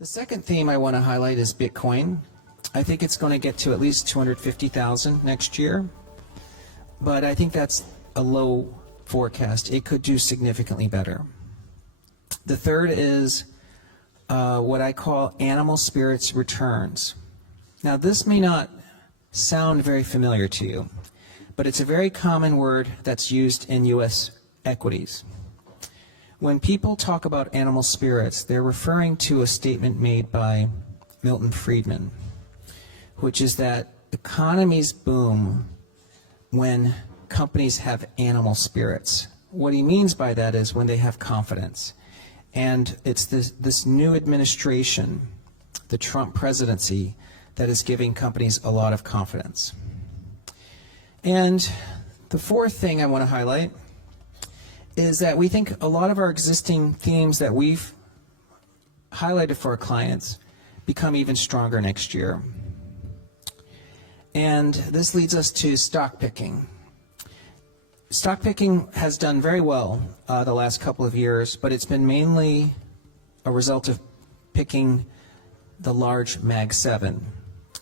The second theme I want to highlight is Bitcoin. I think it's going to get to at least 250,000 next year, but I think that's a low forecast. It could do significantly better. The third is what I call animal spirits returns. Now, this may not sound very familiar to you, but it's a very common word that's used in U.S. equities. When people talk about animal spirits, they're referring to a statement made by Milton Friedman, which is that economies boom when companies have animal spirits. What he means by that is when they have confidence. And it's this new administration, the Trump presidency, that is giving companies a lot of confidence. And the fourth thing I want to highlight is that we think a lot of our existing themes that we've highlighted for our clients become even stronger next year. And this leads us to stock picking. Stock picking has done very well the last couple of years, but it's been mainly a result of picking the large Mag 7,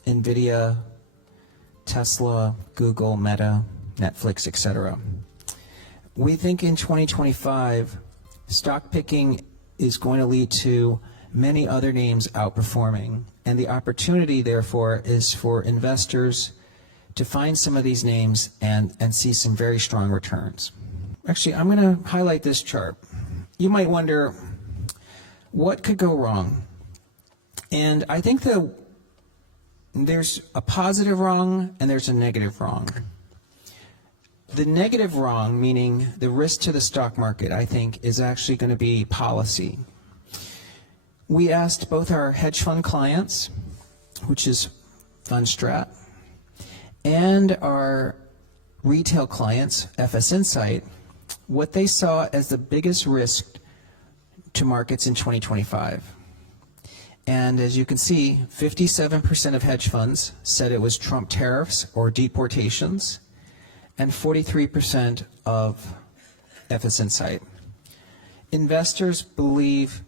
NVIDIA, Tesla, Google, Meta, Netflix, etc. We think in 2025, stock picking is going to lead to many other names outperforming, and the opportunity, therefore, is for investors to find some of these names and see some very strong returns. Actually, I'm going to highlight this chart. You might wonder, what could go wrong? And I think that there's a positive wrong and there's a negative wrong. The negative wrong, meaning the risk to the stock market, I think, is actually going to be policy. We asked both our hedge fund clients, which is Fundstrat, and our retail clients, FS Insight, what they saw as the biggest risk to markets in 2025. And as you can see, 57% of hedge funds said it was Trump tariffs or deportations, and 43% of FS Insight. Investors believe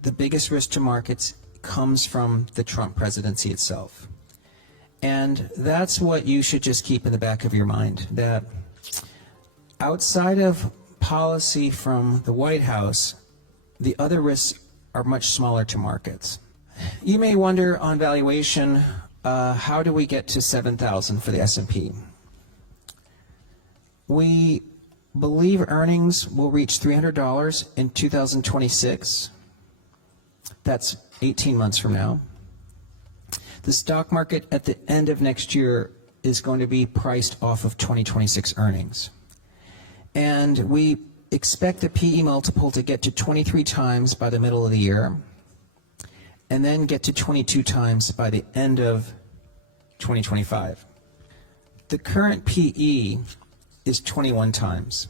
the biggest risk to markets comes from the Trump presidency itself. And that's what you should just keep in the back of your mind, that outside of policy from the White House, the other risks are much smaller to markets. You may wonder on valuation, how do we get to 7,000 for the S&P? We believe earnings will reach $300 in 2026. That's 18 months from now. The stock market at the end of next year is going to be priced off of 2026 earnings. And we expect the PE multiple to get to 23 times by the middle of the year, and then get to 22 times by the end of 2025. The current PE is 21 times.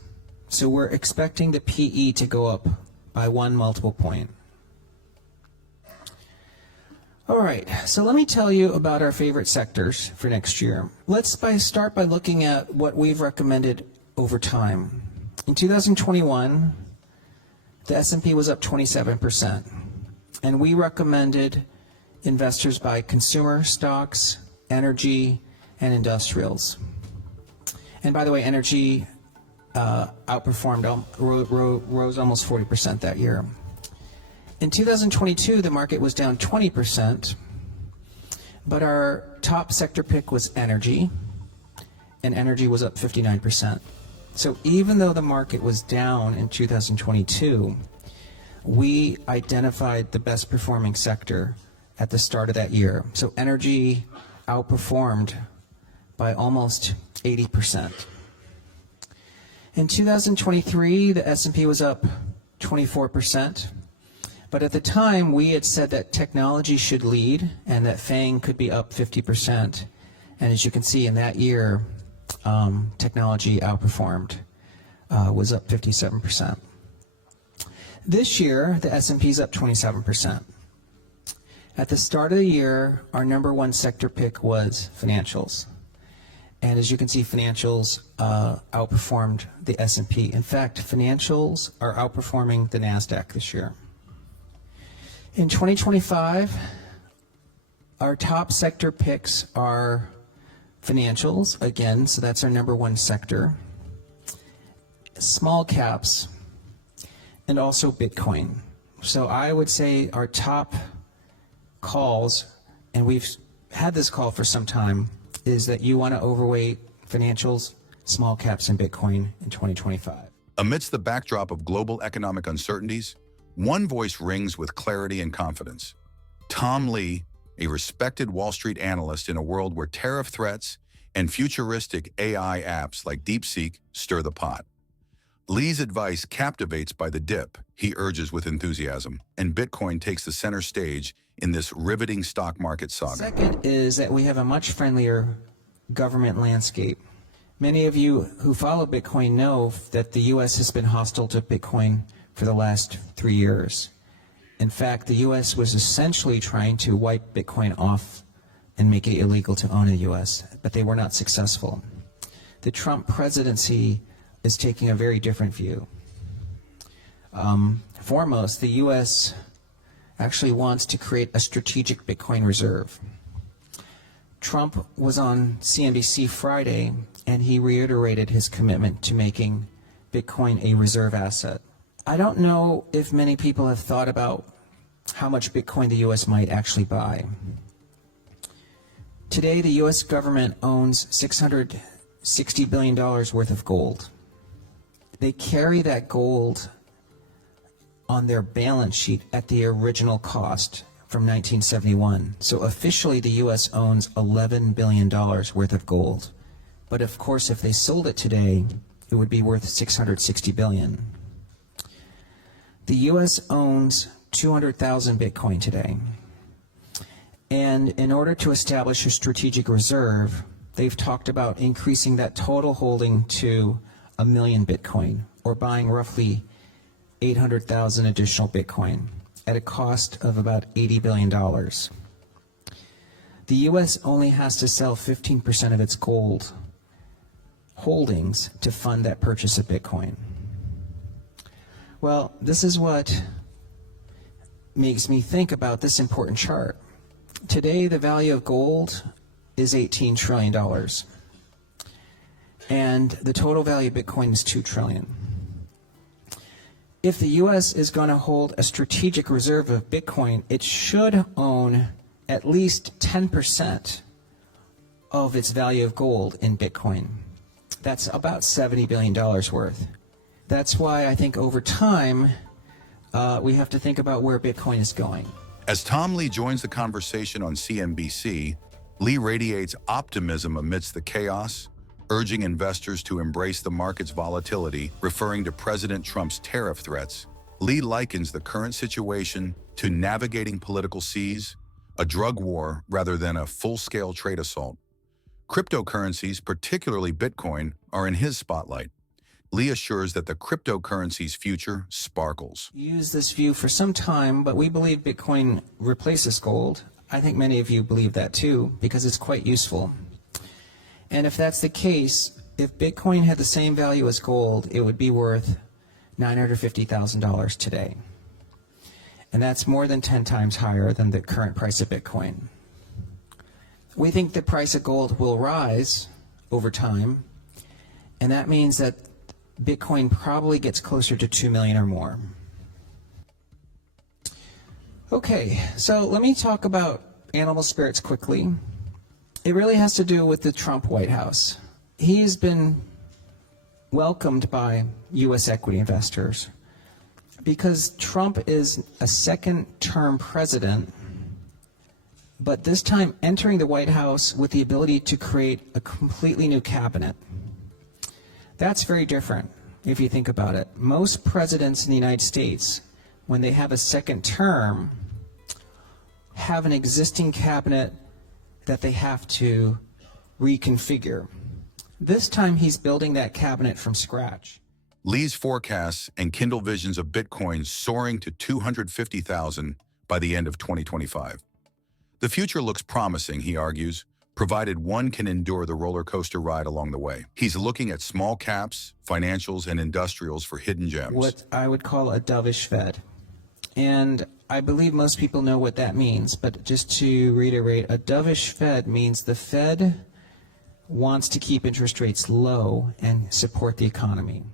So we're expecting the PE to go up by 1 multiple point. All right, so let me tell you about our favorite sectors for next year. Let's start by looking at what we've recommended over time. In 2021, the S&P was up 27%, and we recommended investors buy consumer stocks, energy, and industrials. And by the way, energy outperformed, rose almost 40% that year. In 2022, the market was down 20%, but our top sector pick was energy, and energy was up 59%. So even though the market was down in 2022, we identified the best performing sector at the start of that year. So energy outperformed by almost 80%. In 2023, the S&P was up 24%. But at the time, we had said that technology should lead and that FANG could be up 50%. And as you can see, in that year, technology outperformed, was up 57%. This year, the S&P is up 27%. At the start of the year, our number one sector pick was financials. And as you can see, financials outperformed the S&P. In fact, financials are outperforming the NASDAQ this year. In 2025, our top sector picks are financials, again, so that's our number one sector, small caps, and also Bitcoin. So I would say our top calls, and we've had this call for some time, is that you want to overweight financials, small caps, and Bitcoin in 2025. Amidst the backdrop of global economic uncertainties, one voice rings with clarity and confidence. Tom Lee, a respected Wall Street analyst in a world where tariff threats and futuristic AI apps like DeepSeek stir the pot. Lee's advice captivates by the dip, he urges with enthusiasm, and Bitcoin takes the center stage in this riveting stock market saga. Second is that we have a much friendlier government landscape. Many of you who follow Bitcoin know that the U.S. has been hostile to Bitcoin for the last 3 years. In fact, the U.S. was essentially trying to wipe Bitcoin off and make it illegal to own in the U.S., but they were not successful. The Trump presidency is taking a very different view. Foremost, the U.S. actually wants to create a strategic Bitcoin reserve. Trump was on CNBC Friday, and he reiterated his commitment to making Bitcoin a reserve asset. I don't know if many people have thought about how much Bitcoin the U.S. might actually buy. Today, the U.S. government owns $660 billion worth of gold. They carry that gold on their balance sheet at the original cost from 1971. So officially, the U.S. owns $11 billion worth of gold. But of course, if they sold it today, it would be worth $660 billion. The U.S. owns 200,000 Bitcoin today. And in order to establish a strategic reserve, they've talked about increasing that total holding to 1 million Bitcoin, or buying roughly 800,000 additional Bitcoin at a cost of about $80 billion. The U.S. only has to sell 15% of its gold holdings to fund that purchase of Bitcoin. Well, this is what makes me think about this important chart. Today, the value of gold is $18 trillion. And the total value of Bitcoin is $2 trillion. If the U.S. is going to hold a strategic reserve of Bitcoin, it should own at least 10% of its value of gold in Bitcoin. That's about $70 billion worth. That's why I think over time, we have to think about where Bitcoin is going. As Tom Lee joins the conversation on CNBC, Lee radiates optimism amidst the chaos, urging investors to embrace the market's volatility, referring to President Trump's tariff threats. Lee likens the current situation to navigating political seas, a drug war rather than a full-scale trade assault. Cryptocurrencies, particularly Bitcoin, are in his spotlight. Lee assures that the cryptocurrency's future sparkles. Use this view for some time, but we believe Bitcoin replaces gold. I think many of you believe that too, because it's quite useful. And if that's the case, if Bitcoin had the same value as gold, it would be worth $950,000 today. And that's more than 10 times higher than the current price of Bitcoin. We think the price of gold will rise over time, and that means that Bitcoin probably gets closer to 2 million or more. Okay, so let me talk about animal spirits quickly. It really has to do with the Trump White House. He has been welcomed by U.S. equity investors because Trump is a second-term president, but this time entering the White House with the ability to create a completely new cabinet. That's very different if you think about it. Most presidents in the United States, when they have a second term, have an existing cabinet that they have to reconfigure. This time he's building that cabinet from scratch. Lee's forecasts and Kindle visions of Bitcoin soaring to 250,000 by the end of 2025. The future looks promising, he argues, provided one can endure the roller coaster ride along the way. He's looking at small caps, financials, and industrials for hidden gems. What I would call a dovish Fed. And I believe most people know what that means, but just to reiterate, a dovish Fed means the Fed wants to keep interest rates low and support the economy.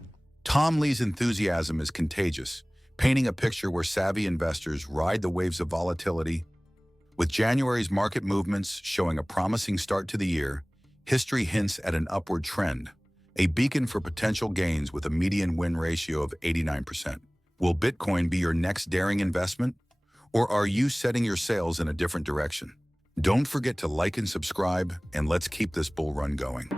Tom Lee's enthusiasm is contagious, painting a picture where savvy investors ride the waves of volatility. With January's market movements showing a promising start to the year, history hints at an upward trend, a beacon for potential gains with a median win ratio of 89%. Will Bitcoin be your next daring investment? Or are you setting your sails in a different direction? Don't forget to like and subscribe, and let's keep this bull run going.